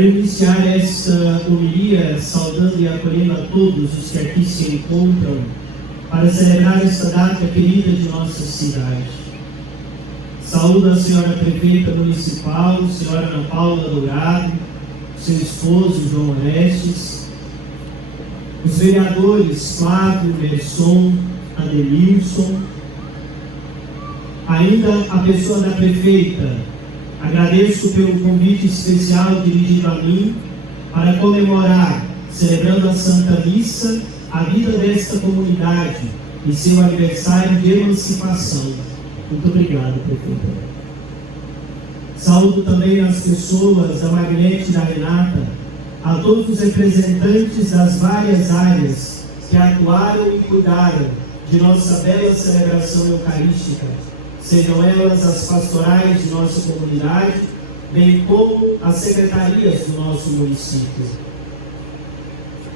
Iniciar esta homilia saudando e acolhendo a todos os que aqui se encontram para celebrar esta data querida de nossa cidade. Saúdo a senhora prefeita municipal, senhora Ana Paula Dourado, seu esposo João Orestes, os vereadores Flávio, Merson, Adelilson, ainda a pessoa da prefeita. Agradeço pelo convite especial dirigido a mim para comemorar, celebrando a Santa Missa, a vida desta comunidade e seu aniversário de emancipação. Muito obrigado, prefeita. Saúdo também as pessoas da Magnete e da Renata, a todos os representantes das várias áreas que atuaram e cuidaram de nossa bela celebração eucarística, sejam elas as pastorais de nossa comunidade, bem como as secretarias do nosso município.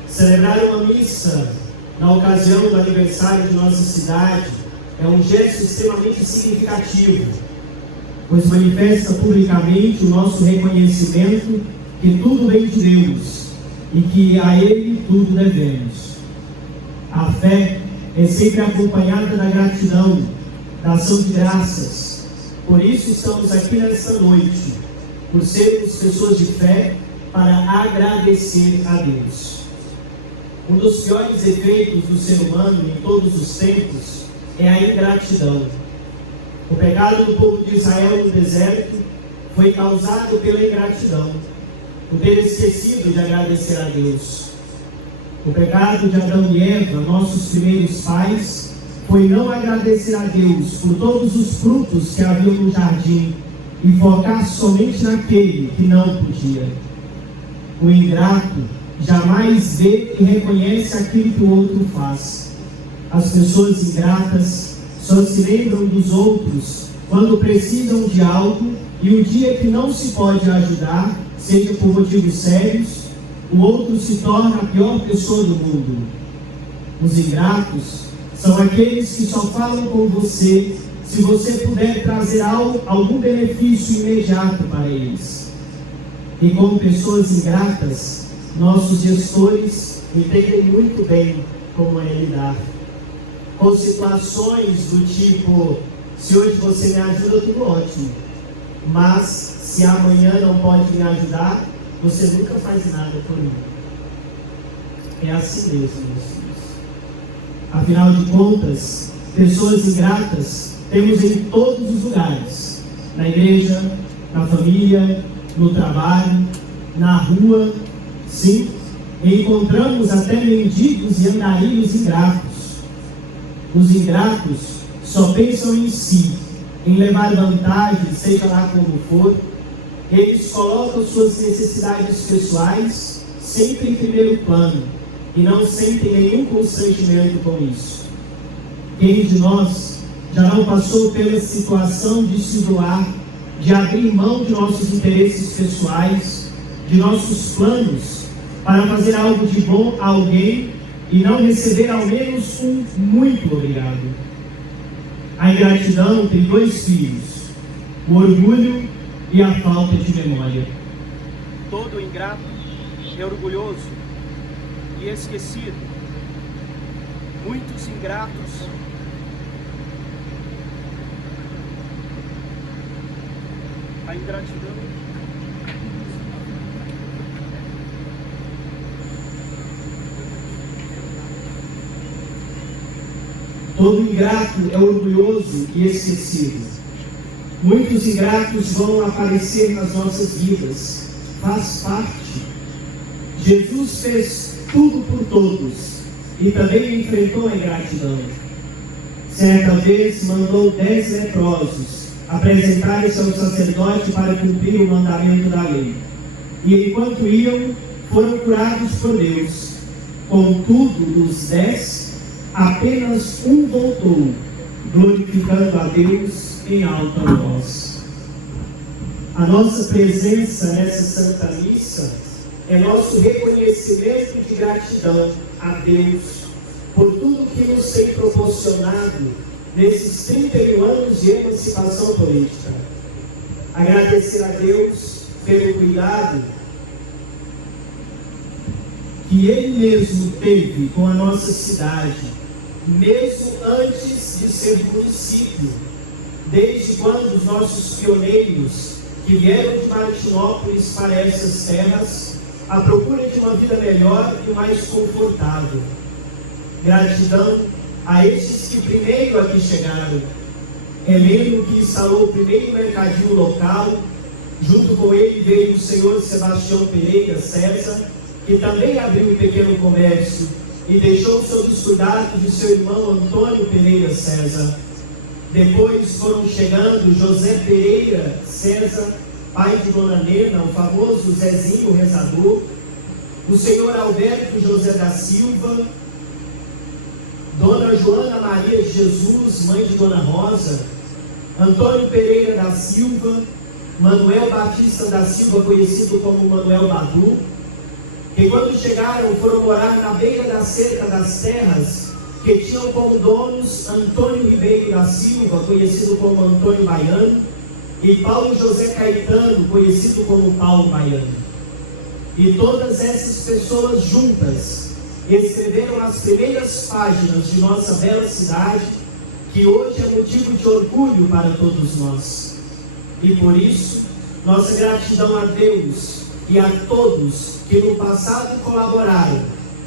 Celebrar uma missa na ocasião do aniversário de nossa cidade é um gesto extremamente significativo, pois manifesta publicamente o nosso reconhecimento que tudo vem de Deus e que a Ele tudo devemos. A fé é sempre acompanhada da gratidão, da ação de graças. Por isso estamos aqui nesta noite, por sermos pessoas de fé, para agradecer a Deus. Um dos piores efeitos do ser humano em todos os tempos é a ingratidão. O pecado do povo de Israel no deserto foi causado pela ingratidão, por ter esquecido de agradecer a Deus. O pecado de Adão e Eva, nossos primeiros pais, foi não agradecer a Deus por todos os frutos que haviam no jardim e focar somente naquele que não podia. O ingrato jamais vê e reconhece aquilo que o outro faz. As pessoas ingratas só se lembram dos outros quando precisam de algo e o dia que não se pode ajudar, seja por motivos sérios, o outro se torna a pior pessoa do mundo. Os ingratos são aqueles que só falam com você se você puder trazer algum benefício imediato para eles. E como pessoas ingratas, nossos gestores entendem muito bem como é lidar com situações do tipo: se hoje você me ajuda, tudo ótimo, mas se amanhã não pode me ajudar, você nunca faz nada por mim. É assim mesmo, meus filhos. Afinal de contas, pessoas ingratas temos em todos os lugares: na igreja, na família, no trabalho, na rua. Sim, encontramos até mendigos e andarilhos ingratos. Os ingratos só pensam em si, em levar vantagem, seja lá como for. Eles colocam suas necessidades pessoais sempre em primeiro plano e não sentem nenhum constrangimento com isso. Quem de nós já não passou pela situação de se doar, de abrir mão de nossos interesses pessoais, de nossos planos, para fazer algo de bom a alguém e não receber ao menos um muito obrigado? A ingratidão tem dois filhos: o orgulho e a falta de memória. Todo ingrato é orgulhoso e esquecido. Muitos ingratos a ingratidão Todo ingrato é orgulhoso e esquecido. Muitos ingratos vão aparecer nas nossas vidas. Faz parte. Jesus fez tudo por todos e também enfrentou a ingratidão. Certa vez mandou 10 leprosos apresentarem-se ao sacerdote para cumprir o mandamento da lei. E enquanto iam, foram curados por Deus. Contudo, dos 10, apenas um voltou, glorificando a Deus em alta voz. A nossa presença nessa Santa Missa é nosso reconhecimento de gratidão a Deus por tudo que nos tem proporcionado nesses 31 anos de emancipação política. Agradecer a Deus pelo cuidado que Ele mesmo teve com a nossa cidade, mesmo antes de ser município, desde quando os nossos pioneiros que vieram de Martinópolis para essas terras, à procura de uma vida melhor e mais confortável. Gratidão a estes que primeiro aqui chegaram. Heleno, que instalou o primeiro mercadinho local, junto com ele veio o senhor Sebastião Pereira César, que também abriu um pequeno comércio e deixou sob os cuidados de seu irmão Antônio Pereira César. Depois foram chegando José Pereira César, pai de Dona Nena, o famoso Zezinho Rezador, o senhor Alberto José da Silva, Dona Joana Maria de Jesus, mãe de Dona Rosa, Antônio Pereira da Silva, Manuel Batista da Silva, conhecido como Manuel Badu, que quando chegaram foram morar na beira da cerca das terras, que tinham como donos Antônio Ribeiro da Silva, conhecido como Antônio Baiano, e Paulo José Caetano, conhecido como Paulo Baiano. E todas essas pessoas juntas escreveram as primeiras páginas de nossa bela cidade, que hoje é motivo de orgulho para todos nós. E por isso, nossa gratidão a Deus e a todos que no passado colaboraram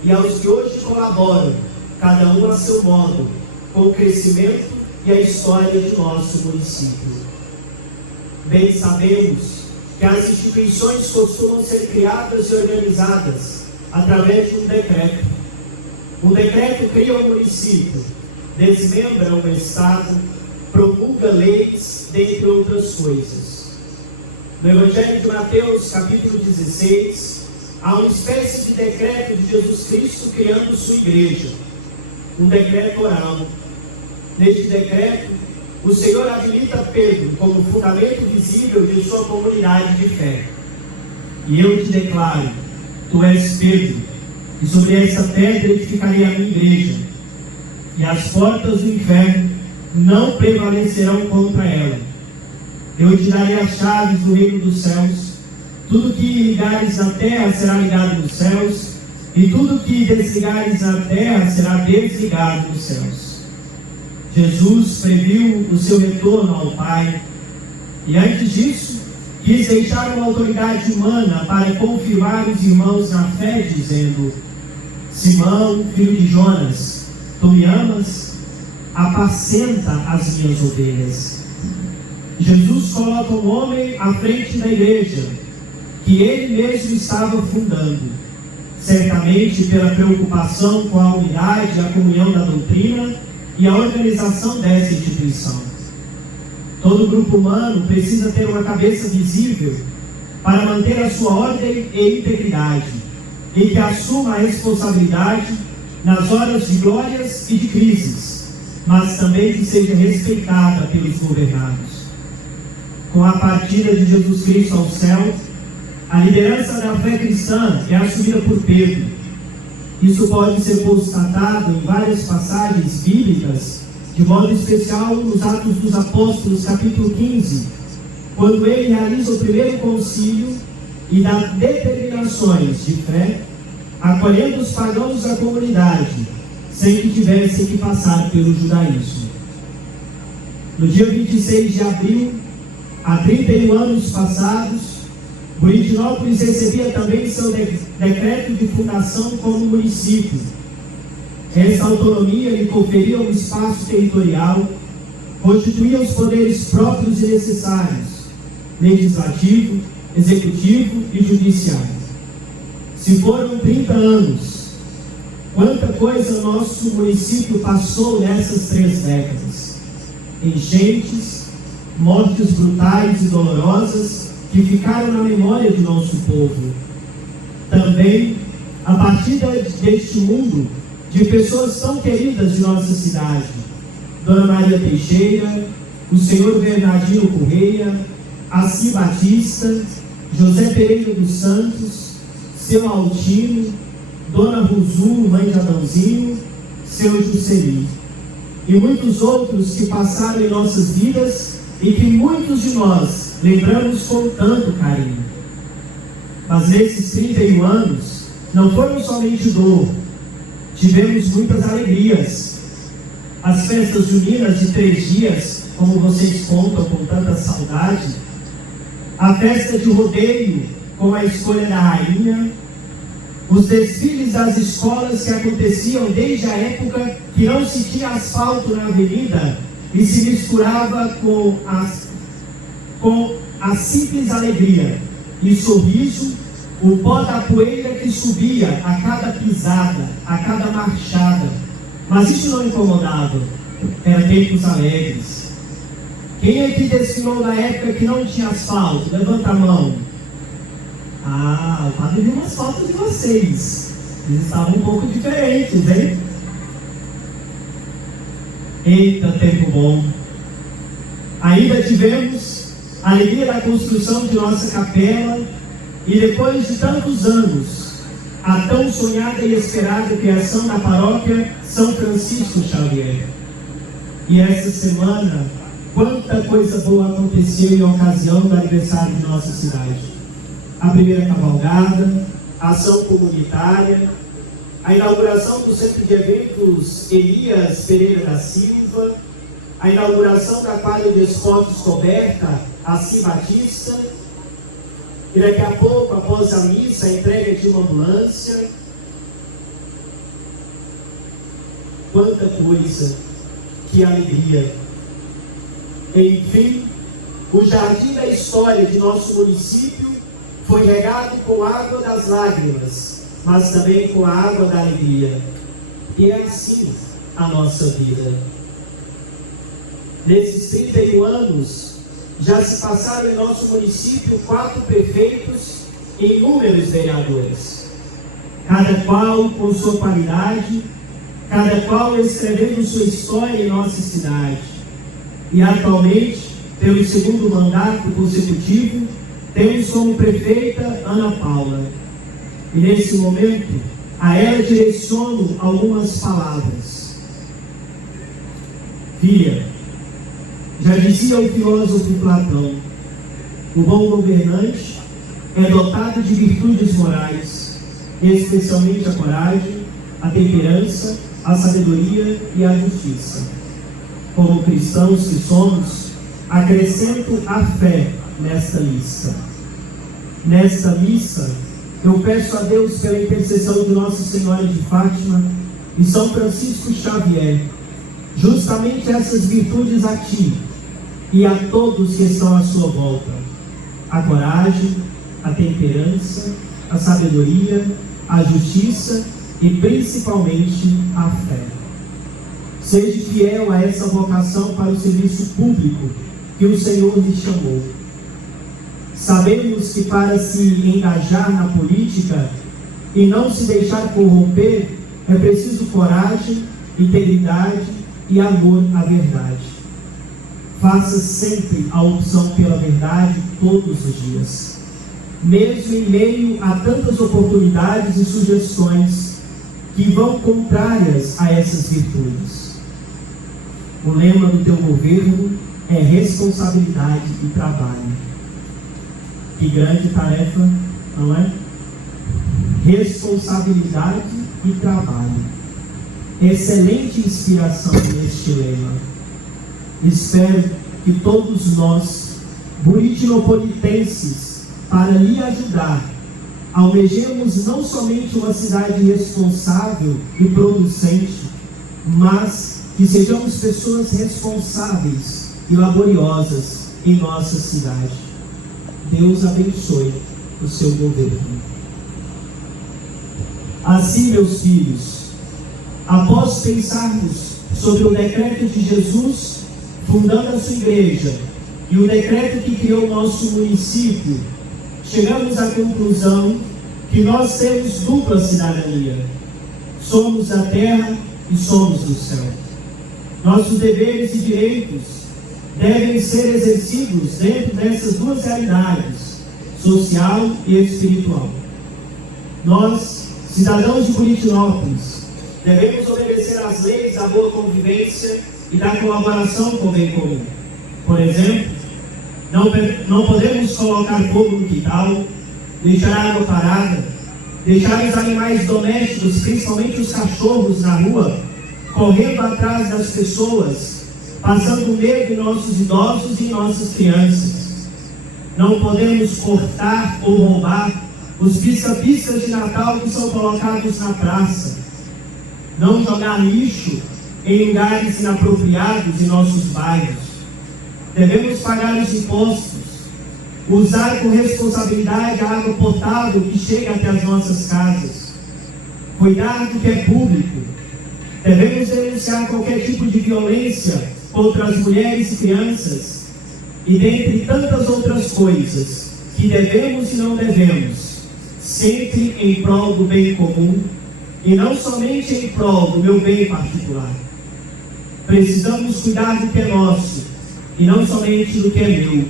e aos que hoje colaboram, cada um a seu modo, com o crescimento e a história de nosso município. Bem sabemos que as instituições costumam ser criadas e organizadas através de um decreto. Um decreto cria um município, desmembra um estado, promulga leis, dentre outras coisas. No Evangelho de Mateus, capítulo 16, há uma espécie de decreto de Jesus Cristo criando sua igreja, um decreto oral. Neste decreto, o Senhor habilita Pedro como fundamento visível de sua comunidade de fé. E eu te declaro, tu és Pedro, e sobre essa pedra edificarei a minha igreja, e as portas do inferno não prevalecerão contra ela. Eu te darei as chaves do reino dos céus. Tudo que ligares na terra será ligado nos céus, e tudo que desligares na terra será desligado nos céus. Jesus previu o seu retorno ao Pai, e antes disso, quis deixar uma autoridade humana para confirmar os irmãos na fé, dizendo: Simão, filho de Jonas, tu me amas? Apacenta as minhas ovelhas. Jesus coloca um homem à frente da igreja, que ele mesmo estava fundando, certamente pela preocupação com a unidade, a comunhão da doutrina e a organização dessa instituição. Todo grupo humano precisa ter uma cabeça visível para manter a sua ordem e integridade, e que assuma a responsabilidade nas horas de glórias e de crises, mas também que seja respeitada pelos governados. Com a partida de Jesus Cristo ao céu, a liderança da fé cristã é assumida por Pedro. Isso pode ser constatado em várias passagens bíblicas, de modo especial nos Atos dos Apóstolos, capítulo 15, quando ele realiza o primeiro concílio e dá determinações de fé, acolhendo os pagãos da comunidade, sem que tivessem que passar pelo judaísmo. No dia 26 de abril, há 31 anos passados, Buritinópolis recebia também seu decreto de fundação como município. Essa autonomia lhe conferia um espaço territorial, constituía os poderes próprios e necessários, legislativo, executivo e judiciário. Se foram 30 anos, quanta coisa nosso município passou nessas 3 décadas. Enchentes, mortes brutais e dolorosas que ficaram na memória de nosso povo. Também a partida deste mundo de pessoas tão queridas de nossa cidade: Dona Maria Teixeira, o senhor Bernardino Correia, Assi Batista, José Pereira dos Santos, seu Altino, Dona Ruzu, mãe de Adãozinho, seu Juscelino, e muitos outros que passaram em nossas vidas e que muitos de nós lembramos com tanto carinho. Mas nesses 31 anos, não foram somente dor, tivemos muitas alegrias. As festas juninas de 3 dias, como vocês contam com tanta saudade, a festa de rodeio com a escolha da rainha, os desfiles das escolas que aconteciam desde a época que não se tinha asfalto na avenida e se misturava com a simples alegria e sorriso, o pó da poeira que subia a cada pisada, a cada marchada. Mas isso não incomodava, eram tempos alegres. Quem aqui desfilou na época que não tinha asfalto? Levanta a mão. Ah, o padre viu umas fotos de vocês. Eles estavam um pouco diferentes, hein? Eita, tempo bom. Ainda tivemos a alegria da construção de nossa capela e depois de tantos anos, a tão sonhada e esperada criação da paróquia São Francisco Xavier. E essa semana, quanta coisa boa aconteceu em ocasião do aniversário de nossa cidade. A primeira cavalgada, a ação comunitária, a inauguração do Centro de Eventos Elias Pereira da Silva, a inauguração da quadra de esportes coberta Assi Batista, e daqui a pouco, após a missa, a entrega de uma ambulância. Quanta coisa, que alegria! Enfim, o jardim da história de nosso município foi regado com água das lágrimas, mas também com a água da alegria. E é assim a nossa vida. Nesses 31 anos, já se passaram em nosso município 4 prefeitos e inúmeros vereadores, cada qual com sua qualidade, cada qual escrevendo sua história em nossa cidade. E atualmente, pelo 2º mandato consecutivo, temos como prefeita Ana Paula. E nesse momento, a ela direciono algumas palavras. Filha, já dizia o filósofo Platão, o bom governante é dotado de virtudes morais, especialmente a coragem, a temperança, a sabedoria e a justiça. Como cristãos que somos, acrescento a fé nesta lista. Nesta missa, eu peço a Deus pela intercessão de Nossa Senhora de Fátima e São Francisco Xavier, justamente essas virtudes a ti e a todos que estão à sua volta: a coragem, a temperança, a sabedoria, a justiça e principalmente a fé. Seja fiel a essa vocação para o serviço público que o Senhor lhe chamou. Sabemos que para se engajar na política e não se deixar corromper, é preciso coragem, integridade e amor à verdade. Faça sempre a opção pela verdade todos os dias, mesmo em meio a tantas oportunidades e sugestões que vão contrárias a essas virtudes. O lema do teu governo é responsabilidade e trabalho. Que grande tarefa, não é? Responsabilidade e trabalho. Excelente inspiração neste lema. Espero que todos nós, buritinopolitenses, para lhe ajudar, almejemos não somente uma cidade responsável e producente, mas que sejamos pessoas responsáveis e laboriosas em nossa cidade. Deus abençoe o seu governo. Assim, meus filhos, após pensarmos sobre o decreto de Jesus fundando a sua igreja e o decreto que criou o nosso município, chegamos à conclusão que nós temos dupla cidadania. Somos da terra e somos do céu. Nossos deveres e direitos devem ser exercidos dentro dessas duas realidades, social e espiritual. Nós, cidadãos de Buritinópolis, devemos obedecer às leis da boa convivência e da colaboração com o bem comum. Por exemplo, não podemos colocar fogo no quintal, deixar a água parada, deixar os animais domésticos, principalmente os cachorros, na rua, correndo atrás das pessoas, passando medo em nossos idosos e em nossas crianças. Não podemos cortar ou roubar os pisca-piscas de Natal que são colocados na praça. Não jogar lixo em lugares inapropriados em nossos bairros. Devemos pagar os impostos, usar com responsabilidade a água potável que chega até as nossas casas, cuidar do que é público. Devemos denunciar qualquer tipo de violência contra as mulheres e crianças, e dentre tantas outras coisas que devemos e não devemos, sempre em prol do bem comum e não somente em prol do meu bem particular. Precisamos cuidar do que é nosso e não somente do que é meu.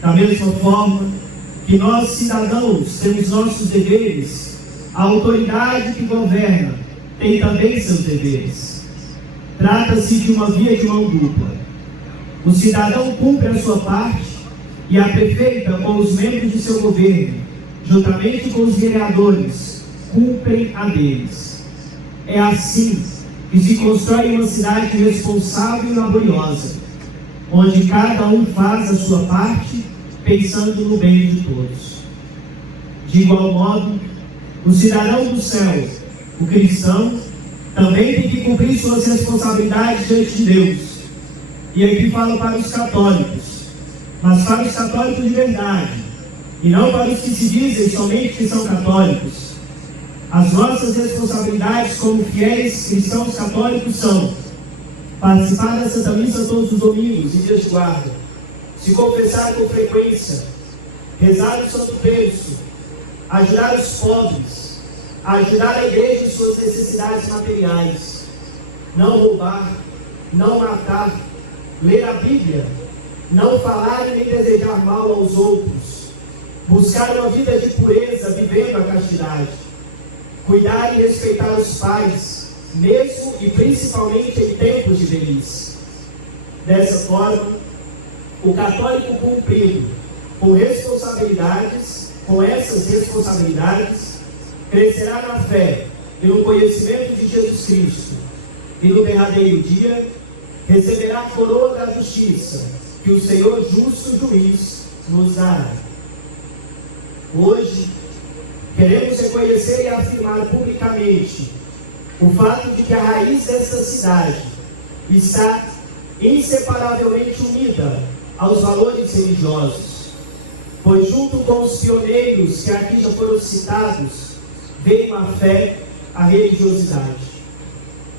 Da mesma forma que nós, cidadãos, temos nossos deveres, a autoridade que governa tem também seus deveres. Trata-se de uma via de mão dupla. O cidadão cumpre a sua parte e a prefeita ou os membros de seu governo, juntamente com os vereadores, cumprem a deles. É assim que se constrói uma cidade responsável e laboriosa, onde cada um faz a sua parte, pensando no bem de todos. De igual modo, o cidadão do céu, o cristão, também tem que cumprir suas responsabilidades diante de Deus. E aqui falo para os católicos, mas para os católicos de verdade, e não para os que se dizem somente que são católicos. As nossas responsabilidades como fiéis cristãos católicos são participar da Santa Missa todos os domingos e dias de guarda, se confessar com frequência, rezar o Santo Terço, ajudar os pobres, ajudar a igreja em suas necessidades materiais, não roubar, não matar, ler a Bíblia, não falar e nem desejar mal aos outros, buscar uma vida de pureza vivendo a castidade, cuidar e respeitar os pais, mesmo e principalmente em tempos de velhice. Dessa forma, o católico cumprindo com essas responsabilidades, crescerá na fé e no conhecimento de Jesus Cristo, e no derradeiro dia receberá a coroa da justiça que o Senhor justo juiz nos dará. Hoje, queremos reconhecer e afirmar publicamente o fato de que a raiz desta cidade está inseparavelmente unida aos valores religiosos, pois junto com os pioneiros que aqui já foram citados, veio a fé, a religiosidade.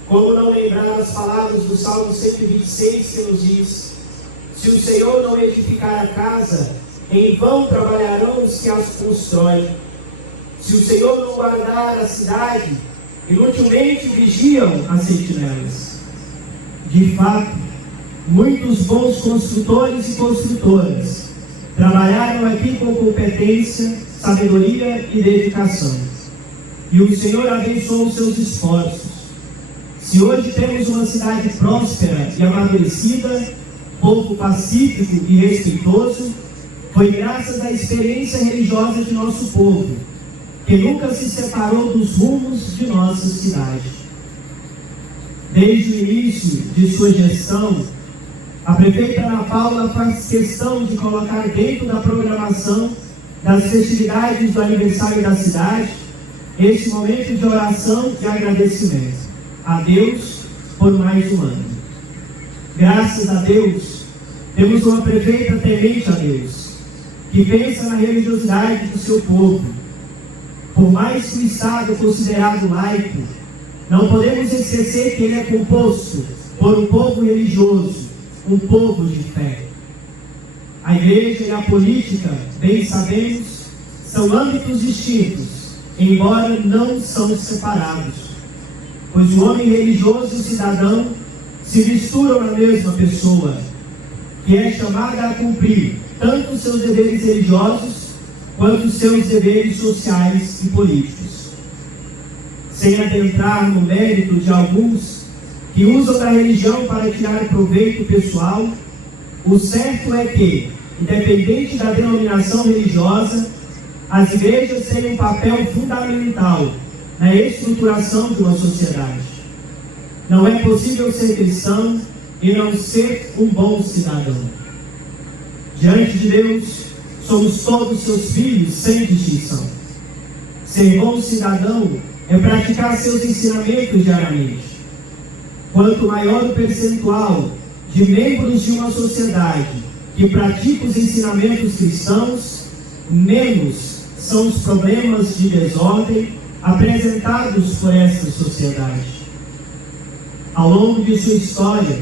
Como não lembrar as palavras do Salmo 126 que nos diz: se o Senhor não edificar a casa, em vão trabalharão os que as constroem. Se o Senhor não guardar a cidade, inutilmente vigiam as sentinelas. De fato, muitos bons construtores e construtoras trabalharam aqui com competência, sabedoria e dedicação. E o Senhor abençoou os seus esforços. Se hoje temos uma cidade próspera e amadurecida, povo pacífico e respeitoso, foi graças à experiência religiosa de nosso povo, que nunca se separou dos rumos de nossa cidade. Desde o início de sua gestão, a prefeita Ana Paula faz questão de colocar dentro da programação das festividades do aniversário da cidade este momento de oração e agradecimento a Deus por mais um ano. Graças a Deus, temos uma prefeita temente a Deus, que pensa na religiosidade do seu povo. Por mais que o Estado considerado laico, não podemos esquecer que ele é composto por um povo religioso, um povo de fé. A igreja e a política, bem sabemos, são âmbitos distintos, embora não são separados, pois o homem religioso e o cidadão se misturam na mesma pessoa, que é chamada a cumprir tanto os seus deveres religiosos quanto os seus deveres sociais e políticos. Sem adentrar no mérito de alguns que usam da religião para tirar proveito pessoal, o certo é que, independente da denominação religiosa, As igrejas têm um papel fundamental na estruturação de uma sociedade. Não é possível ser cristão e não ser um bom cidadão. Diante de Deus, somos todos seus filhos sem distinção. Ser bom cidadão é praticar seus ensinamentos diariamente. Quanto maior o percentual de membros de uma sociedade que pratica os ensinamentos cristãos, menos são os problemas de desordem apresentados por esta sociedade. Ao longo de sua história,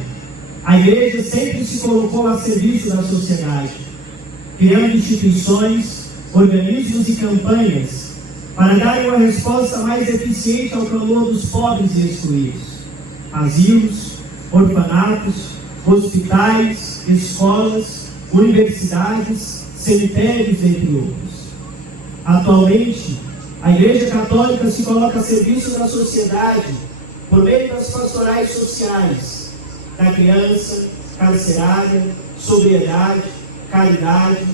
a Igreja sempre se colocou a serviço da sociedade, criando instituições, organismos e campanhas para dar uma resposta mais eficiente ao clamor dos pobres e excluídos. Asilos, orfanatos, hospitais, escolas, universidades, cemitérios, entre outros. Atualmente, a Igreja Católica se coloca a serviço da sociedade por meio das pastorais sociais, da criança, carcerária, sobriedade, caridade,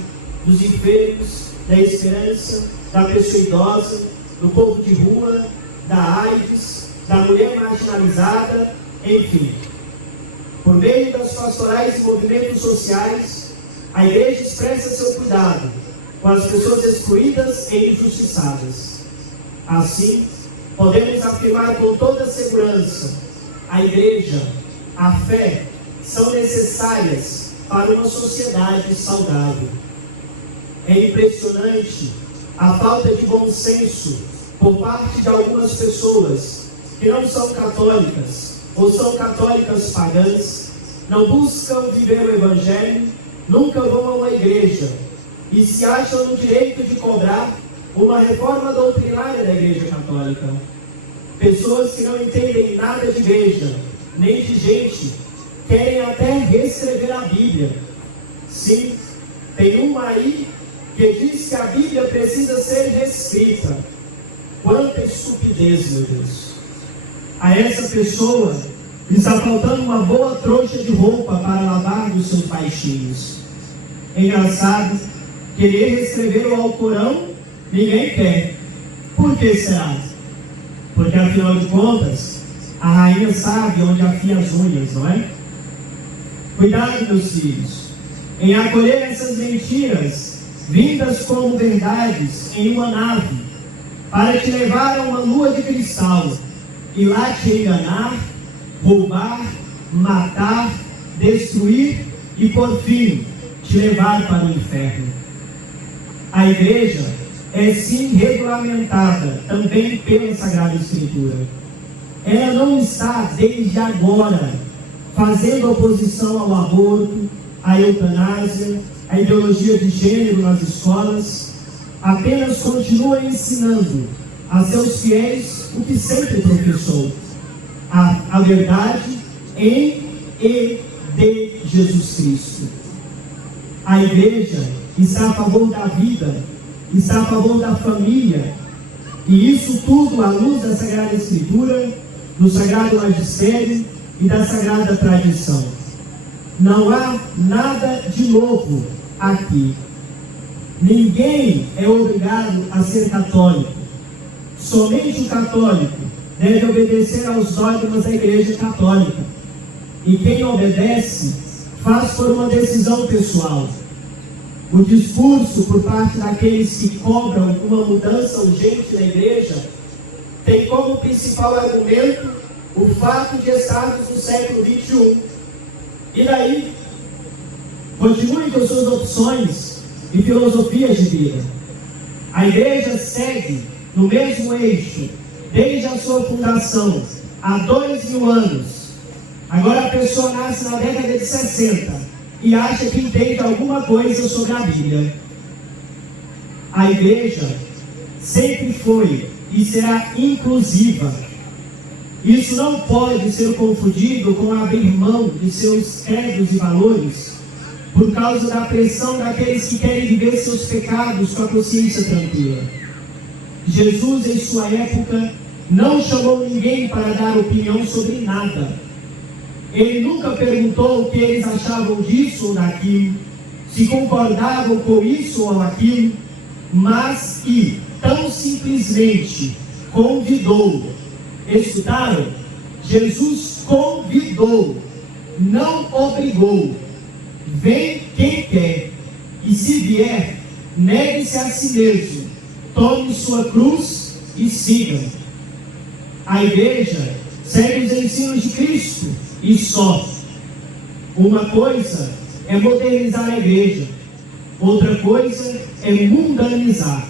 dos enfermos, da esperança, da pessoa idosa, do povo de rua, da AIDS, da mulher marginalizada, enfim. Por meio das pastorais e movimentos sociais, a Igreja expressa seu cuidado com as pessoas excluídas e injustiçadas. Assim, podemos afirmar com toda segurança: a Igreja, a fé, são necessárias para uma sociedade saudável. É impressionante a falta de bom senso por parte de algumas pessoas que não são católicas ou são católicas pagãs, não buscam viver o Evangelho, nunca vão a uma igreja e se acham no direito de cobrar uma reforma doutrinária da Igreja Católica. Pessoas que não entendem nada de igreja, nem de gente, querem até reescrever a Bíblia. Sim, tem uma aí que diz que a Bíblia precisa ser reescrita. Quanta estupidez, meu Deus! A essa pessoa está faltando uma boa trouxa de roupa para lavar dos seus baixinhos. É engraçado, querer reescrever o Alcorão, ninguém quer. Por que será? Porque, afinal de contas, a rainha sabe onde afia as unhas, não é? Cuidado, meus filhos, em acolher essas mentiras, vindas como verdades em uma nave, para te levar a uma lua de cristal, e lá te enganar, roubar, matar, destruir e, por fim, te levar para o inferno. A Igreja é sim regulamentada também pela Sagrada Escritura. Ela não está, desde agora, fazendo oposição ao aborto, à eutanásia, à ideologia de gênero nas escolas, apenas continua ensinando a seus fiéis o que sempre professou: a verdade em e de Jesus Cristo. A Igreja está a favor da vida, está a favor da família, e isso tudo à luz da Sagrada Escritura, do Sagrado Magistério e da Sagrada Tradição. Não há nada de novo aqui. Ninguém é obrigado a ser católico. Somente o católico deve obedecer aos dogmas da Igreja Católica. E quem obedece, faz por uma decisão pessoal. O discurso por parte daqueles que cobram uma mudança urgente na Igreja tem como principal argumento o fato de estarmos no século XXI. E daí? Continue com suas opções e filosofias de vida. A Igreja segue no mesmo eixo desde a sua fundação, há 2000 anos. Agora a pessoa nasce na década de 60 e acha que entende alguma coisa sobre a Bíblia. A Igreja sempre foi e será inclusiva. Isso não pode ser confundido com abrir mão de seus credos e valores por causa da pressão daqueles que querem viver seus pecados com a consciência tranquila. Jesus, em sua época, não chamou ninguém para dar opinião sobre nada. Ele nunca perguntou o que eles achavam disso ou daquilo, se concordavam com isso ou aquilo. mas que tão simplesmente convidou. Escutaram? Jesus convidou, não obrigou. Vem quem quer, e se vier, negue-se a si mesmo, tome sua cruz e siga. A igreja segue os ensinos de Cristo e só. Uma coisa é modernizar a igreja, outra coisa é mundanizar.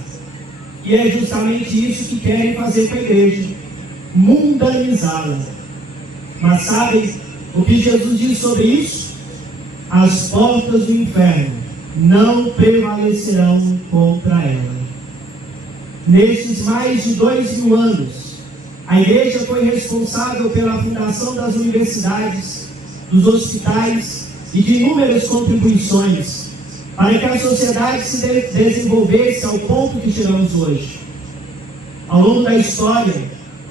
E é justamente isso que querem fazer com a igreja, mundanizá-la. Mas sabem o que Jesus diz sobre isso? As portas do inferno não prevalecerão contra ela. Nestes mais de 2000 anos, a igreja foi responsável pela fundação das universidades, dos hospitais e de inúmeras contribuições para que a sociedade se desenvolvesse ao ponto que chegamos hoje. Ao longo da história,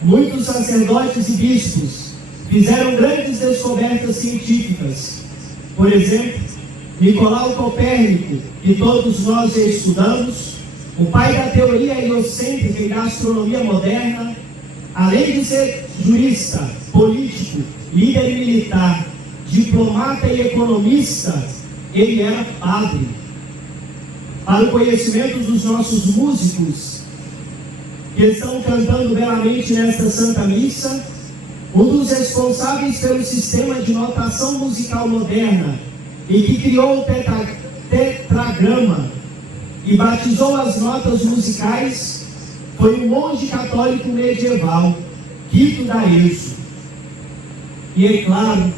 muitos sacerdotes e bispos fizeram grandes descobertas científicas. Por exemplo, Nicolau Copérnico, que todos nós já estudamos, o pai da teoria heliocêntrica e da astronomia moderna, além de ser jurista, político, líder militar, diplomata e economista, ele era padre. Para o conhecimento dos nossos músicos, que estão cantando belamente nesta Santa Missa, um dos responsáveis pelo sistema de notação musical moderna e que criou o tetragrama e batizou as notas musicais foi um monge católico medieval, Quito da Erzo. E é claro,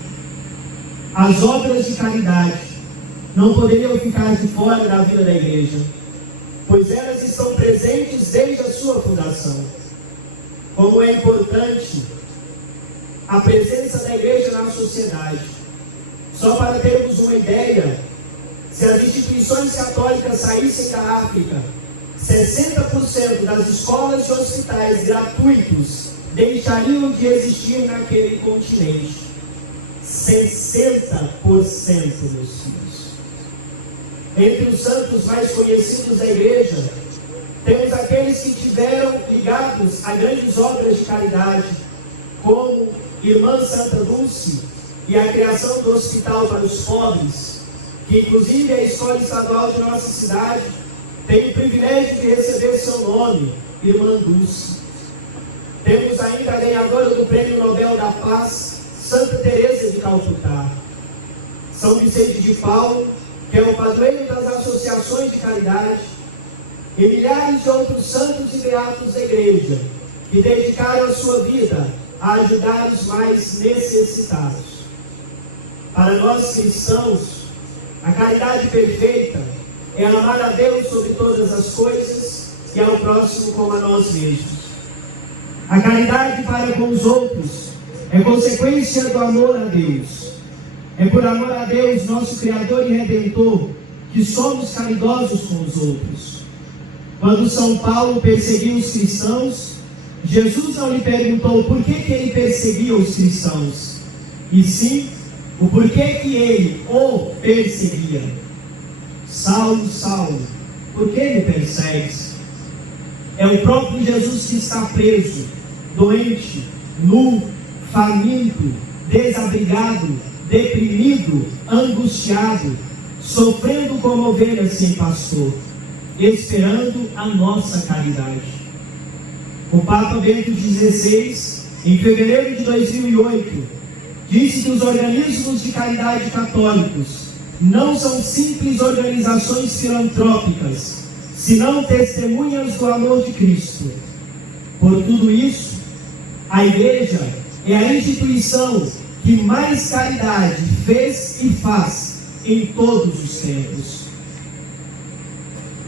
as obras de caridade não poderiam ficar de fora da vida da igreja, pois elas estão presentes desde a sua fundação. Como é importante a presença da igreja na sociedade. Só para termos uma ideia, se as instituições católicas saíssem da África, 60% das escolas e hospitais gratuitos deixariam de existir naquele continente. 60%, meus filhos. Entre os santos mais conhecidos da igreja, temos aqueles que tiveram ligados a grandes obras de caridade, como Irmã Santa Dulce e a criação do hospital para os pobres, que inclusive a escola estadual de nossa cidade tem o privilégio de receber seu nome, Irmã Dulce. Temos ainda a ganhadora do Prêmio Nobel da Paz, Santa Teresa de Calcutá. São Vicente de Paulo, que é o padroeiro das associações de caridade, e milhares de outros santos e beatos da igreja, que dedicaram a sua vida a ajudar os mais necessitados. Para nós cristãos, a caridade perfeita é amar a Deus sobre todas as coisas e ao próximo como a nós mesmos. A caridade para com os outros é consequência do amor a Deus. É por amor a Deus, nosso Criador e Redentor, que somos caridosos com os outros. Quando São Paulo perseguiu os cristãos, Jesus não lhe perguntou por que ele perseguia os cristãos, e sim o porquê que ele o perseguia. Saulo, Saulo, por que me persegues? É o próprio Jesus que está preso, doente, nu, faminto, desabrigado, deprimido, angustiado, sofrendo como ovelha sem pastor, esperando a nossa caridade. O Papa Bento XVI, em fevereiro de 2008, disse que os organismos de caridade católicos não são simples organizações filantrópicas, senão testemunhas do amor de Cristo. Por tudo isso, a Igreja é a instituição que mais caridade fez e faz em todos os tempos.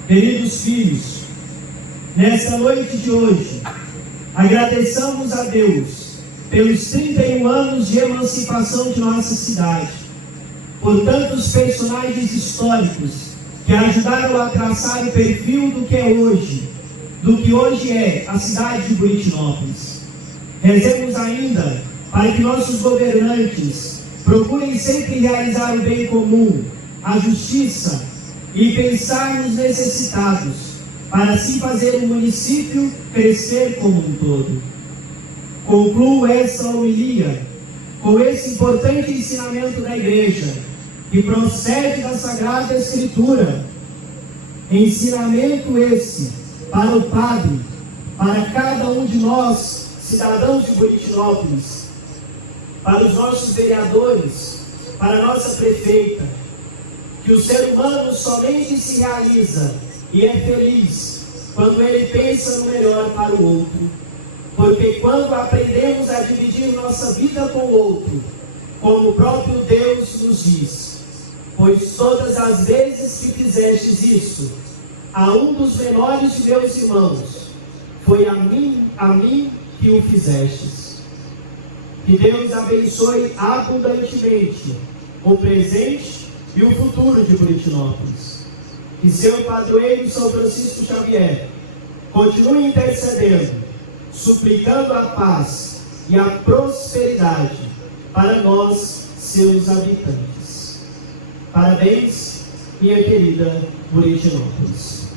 Queridos filhos, nesta noite de hoje, agradeçamos a Deus pelos 31 anos de emancipação de nossa cidade, por tantos personagens históricos que ajudaram a traçar o perfil do que hoje é a cidade de Buritinópolis. Rezemos ainda para que nossos governantes procurem sempre realizar o bem comum, a justiça e pensar nos necessitados, para assim fazer o município crescer como um todo. Concluo essa homilia com esse importante ensinamento da Igreja, que procede da Sagrada Escritura. Ensinamento esse para o padre, para cada um de nós, cidadãos de Buritinópolis, para os nossos vereadores, para a nossa prefeita, que o ser humano somente se realiza e é feliz quando ele pensa no melhor para o outro. Porque quando aprendemos a dividir nossa vida com o outro, como o próprio Deus nos diz, pois todas as vezes que fizestes isso, a um dos menores de meus irmãos, foi a mim que o fizestes. Que Deus abençoe abundantemente o presente e o futuro de Buritinópolis. Que seu padroeiro São Francisco Xavier continue intercedendo, suplicando a paz e a prosperidade para nós, seus habitantes. Parabéns, minha querida Buritinópolis.